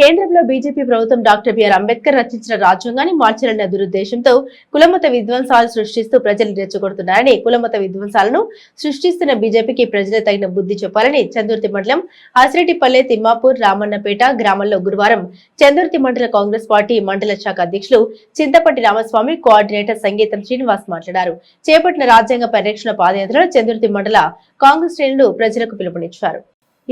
కేంద్రంలో బీజేపీ ప్రభుత్వం doctor BR Ambedkar రచించిన రాజ్యాంగాన్ని మార్చాలనే దురుద్దేశంతో కులమత విధ్వంసాలు సృష్టిస్తూ ప్రజలు రెచ్చగొడుతున్నారని, కులమత విధ్వంసాలను సృష్టిస్తున్న బీజేపీకి ప్రజలు తగిన బుద్ధి చెప్పాలని చందుర్తి మండలం ఆసిరెడ్డిపల్లె, తిమ్మాపూర్, రామన్నపేట గ్రామాల్లో గురువారం చందుర్తి మండల కాంగ్రెస్ పార్టీ మండల శాఖ అధ్యక్షులు చింతపట్టి రామస్వామి, కోఆర్డినేటర్ సంగీతం శ్రీనివాస్ మాట్లాడారు. చేపట్టిన రాజ్యాంగ పరిరక్షణ పాదయాత్రలో చందుర్తి మండల కాంగ్రెస్ శ్రేణులు ప్రజలకు పిలుపునిచ్చారు.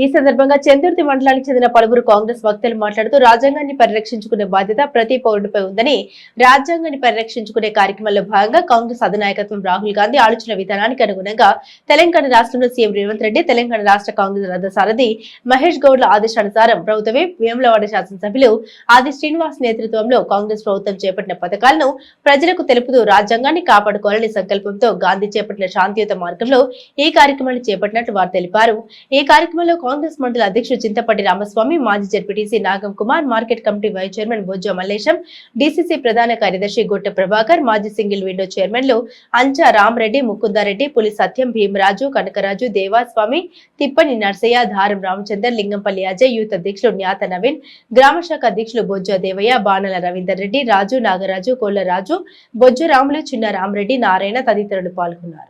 ఈ సందర్భంగా చందుర్తి మండలానికి చెందిన పలువురు కాంగ్రెస్ వక్తలు మాట్లాడుతూ రాజ్యాంగాన్ని పరిరక్షించుకునే బాధ్యత ప్రతి పౌరుడిపై ఉందని, రాజ్యాంగాన్ని పరిరక్షించుకునే కార్యక్రమంలో భాగంగా కాంగ్రెస్ అధినాయకత్వం రాహుల్ గాంధీ ఆలోచన విధానానికి అనుగుణంగా తెలంగాణ రాష్ట్రంలో సీఎం రేవంత్ రెడ్డి, తెలంగాణ రాష్ట్ర కాంగ్రెస్ రథసారథి మహేష్ గౌడ్ల ఆదేశానుసారం ప్రభుత్వమే వేములవాడ శాసనసభ్యులు ఆది శ్రీనివాస్ నేతృత్వంలో కాంగ్రెస్ ప్రభుత్వం చేపట్టిన పథకాలను ప్రజలకు తెలుపుతూ రాజ్యాంగాన్ని కాపాడుకోవాలనే సంకల్పంతో గాంధీ చేపట్టిన శాంతియుత మార్గంలో ఈ కార్యక్రమాన్ని చేపట్టినట్లు వారు తెలిపారు. ఈ కార్యక్రమంలో కాంగ్రెస్ మండల అధ్యక్షుడు చింతపట్టి రామస్వామి, మాజీ ZPTC Nagam Kumar, market committee vice chairman Bojja Mallesham, DCC ప్రధాన కార్యదర్శి గొట్టె ప్రభాకర్, మాజీ సింగిల్ విండో చైర్మన్లు అంచా రామరెడ్డి, ముకుందారెడ్డి, పులి సత్యం, భీమరాజు, కనకరాజు, దేవాస్వామి, తిప్పని నర్సయ్య, ధారం రామచందర్, లింగంపల్లి అజయ్, యూత్ అధ్యక్షులు న్యాత నవీన్, గ్రామ శాఖ అధ్యక్షులు బొజ్జ దేవయ్య, బాణల రవీందర్ రెడ్డి, రాజు, నాగరాజు, కోళ్లరాజు, బొజ్జ రాములు, చిన్న రామరెడ్డి, నారాయణ తదితరులు పాల్గొన్నారు.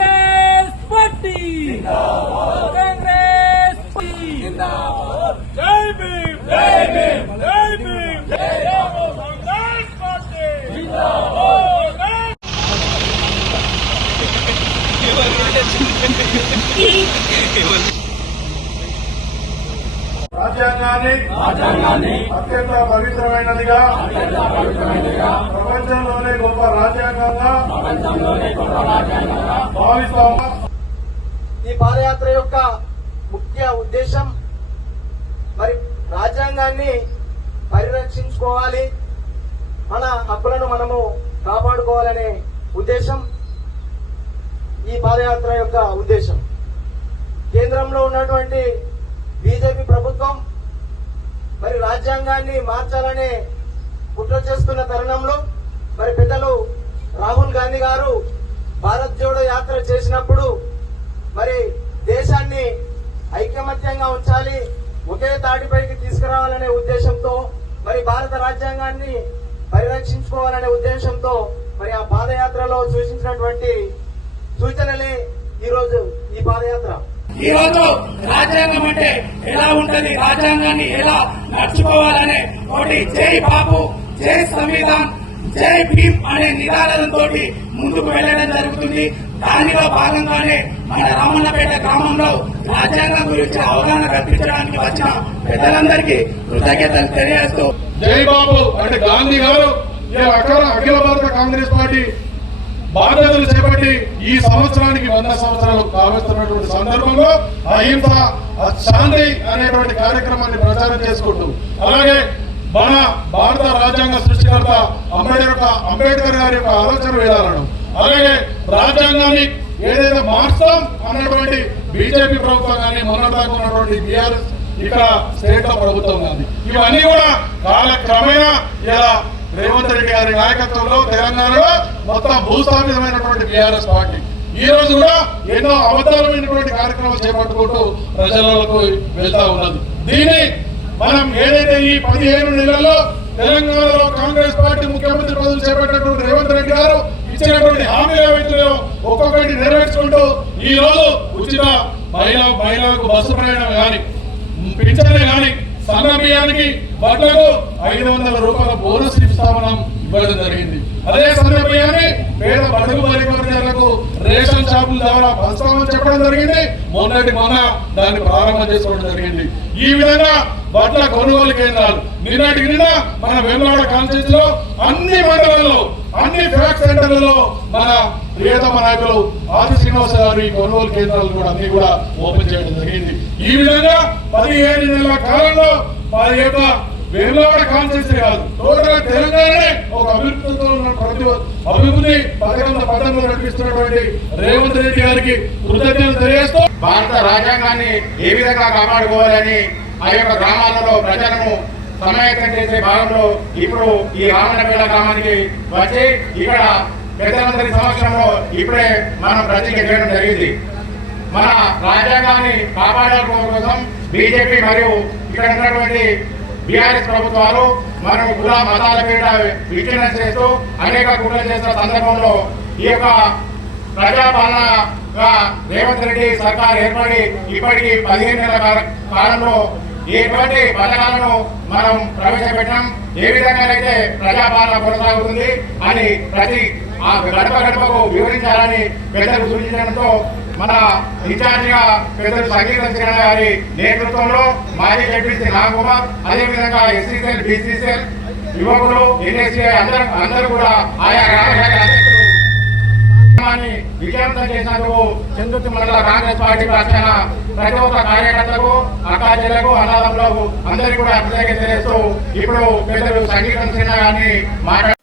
జై భీమ్, జై భీమ్, జై భీమ్, జై కాంగ్రెస్ పార్టీ జిందాబాద్. రాజ్యాంగాన్ని అత్యంత పవిత్రమైనదిగా, ప్రపంచంలోనే గొప్ప రాజ్యాంగంగా భావిస్తాము. ఈ పాదయాత్ర యొక్క ముఖ్య ఉద్దేశం మరి రాజ్యాంగాన్ని పరిరక్షించుకోవాలి, మన హక్కులను మనము కాపాడుకోవాలనే ఉద్దేశం ఈ పాదయాత్ర యొక్క ఉద్దేశం. కేంద్రంలో ఉన్నటువంటి బీజేపీ ప్రభుత్వం మరి రాజ్యాంగాన్ని మార్చాలనే కుట్ర చేస్తున్న తరుణంలో మరి పెద్దలు రాహుల్ గాంధీ గారు భారత్ జోడో యాత్ర చేసినప్పుడు మరి దేశాన్ని ఐకమత్యంగా ఉంచాలి, ఒకే తాటిపైకి తీసుకురావాలనే ఉద్దేశంతో మరి భారత రాజ్యాంగాన్ని పరిరక్షించుకోవాలనే ఉద్దేశంతో మరి ఆ పాదయాత్రలో సూచించినటువంటి సూచనలే ఈరోజు ఈ పాదయాత్ర. ఈ రోజు రాజ్యాంగం అంటే ఎలా ఉంటది, రాజ్యాంగాన్ని ఎలా నడుచుకోవాలనే ఒకటి జై బాబు, జై సంవిధాన్, జై భీమ్ అనే నినాదంతో ముందుకు వెళ్లడం జరుగుతుంది. దానిలో భాగంగానే మన రామన్నపేట గ్రామంలో రాజ్యాంగం గురించి అవగాహన కల్పించడానికి వచ్చిన పెద్దలందరికీ కృతజ్ఞతలు తెలియజేస్తూ, జై బాబు అంటే గాంధీ గారు అఖిల భారత కాంగ్రెస్ పార్టీ బాధ్యతలు చేపట్టి ఈ సంవత్సరానికి 100 సంవత్సరాలు కావస్తున్నటువంటి సందర్భంలో అహింస శాంతి అనేటువంటి కార్యక్రమాన్ని ప్రచారం చేసుకుంటూ, అలాగే మన భారత రాజ్యాంగ సృష్టికర్త అంబేద్కర్ గారి యొక్క ఆలోచన విధానాలను, అలాగే రాజ్యాంగాన్ని ఏదైతే మార్చాం అన్నటువంటి బీజేపీ ప్రభుత్వం కానీ మొన్నదాకా ఉన్నటువంటి బీఆర్ఎస్ ఇక్కడ స్టేట్ లో ప్రభుత్వం కానీ ఇవన్నీ కూడా కాలక్రమేణా ఇలా రేవంత్ రెడ్డి గారి నాయకత్వంలో తెలంగాణలో మొత్తం భూస్థాపితమైనటువంటి బీఆర్ఎస్ పార్టీ ఈ రోజు కూడా ఎన్నో అవతారమైనటువంటి కార్యక్రమాలు చేపట్టుకుంటూ ప్రజలకు వెళ్తా ఉన్నది. దీన్ని మనం ఏదైతే ఈ 15 నెలల్లో తెలంగాణలో కాంగ్రెస్ పార్టీ ముఖ్యమంత్రి పదవులు చేపట్టినటువంటి రేవంత్ రెడ్డి గారు ఇచ్చినటువంటి హామీలు ఏవైతే ఒక్కొక్కటి నెరవేర్చుకుంటూ ఈ రోజు ఉచిత మహిళలకు బస్సు ప్రయాణం కానీ, పింఛన్లు కానీ, సన్న బియ్యానికి బట్టలకు 500 రూపాయల బోనస్ ఇస్తామని ఇవ్వడం జరిగింది. అదే సన్న బియ్యాన్ని పేద బడుగు వర్గాలకు రేషన్ షాపుల ద్వారా పంచుతామని చెప్పడం జరిగింది. మొన్న దాన్ని ప్రారంభం చేసుకోవడం జరిగింది. ఈ విధంగా బట్టల కొనుగోలు కేంద్రాలు నిన్న మన వేములవాడ కాన్స్టిట్యూన్సీ లో అన్ని మండలాల్లో, అన్ని ఫ్యాక్ట్ సెంటర్లలో మన ప్రియతమ నాయకులు ఆది శ్రీనివాస గారు ఈ కొనుగోలు కేంద్రాలు కూడా అన్ని కూడా ఓపెన్ చేయడం జరిగింది. ఈ విధంగా 17 నెలల కాలంలో వారి యొక్క వేములవాడ కాన్స్టిట్యూన్సీ కాదు, టోటల్ తెలంగాణనే ఒక అభివృద్ధితో ఉన్న అభివృద్ధి పథకంలో నడిపిస్తున్నటువంటి రేవంత్ రెడ్డి గారికి కృతజ్ఞతలు తెలియజేస్తూ, భారత రాజ్యాంగాన్ని ఏ విధంగా కాపాడుకోవాలని ఆ యొక్క గ్రామాలలో ప్రజలను సమాయత్తం చేసే భాగంలో ఇప్పుడు ఈ రామన్నపేట గ్రామానికి వచ్చి ఇక్కడ పెద్దలందరి సమక్షంలో ఇప్పుడే మనం ప్రతిజ్ఞ చేయడం జరిగింది. మన రాజ్యాంగాన్ని కాపాడడం కోసం బీజేపీ మరియు ఇక్కడ ఉన్నటువంటి బీఆర్ఎస్ ప్రభుత్వాలు మనం కుల మతాల పేట విచ్ఛిన్నం చేస్తూ అనేక కుట్రలు చేసిన సందర్భంలో ఈ యొక్క ప్రజాపాలనగా రేవంత్ రెడ్డి సర్కార్ ఏర్పడి ఇప్పటికి 15 నెలల కాలంలో ఎటువంటి పథకాలను మనం ప్రవేశపెట్టాం, ఏ విధంగానైతే ప్రజాపాలన కొనసాగుతుంది అని ప్రతి గడప గడపకు వివరించాలని పెద్దలు సూచించడంతో మన ఇన్ఛార్జిగా పెద్దలు సంగీతం శ్రీణ గారి నేతృత్వంలో మాజీ జడ్పీసీ నాగకుమార్, అదేవిధంగా ఎస్సీసీఎల్, బీసీసీఎల్, యువకులు, ఎన్ఎస్సీఐ అందరూ కూడా ఆయా గ్రామాన్ని విజయవంతం చేసినందుకు చందుర్తి మండల కాంగ్రెస్ పార్టీ పక్షాన ప్రతి ఒక్క కార్యకర్తలకు, అక్కాచెలకు, అనాథములకు అందరికీ కూడా కృతజ్ఞతలు తెలియజేస్తూ ఇప్పుడు పెద్దలు సంగీతం శ్రీణ గారిని మాట్లాడారు.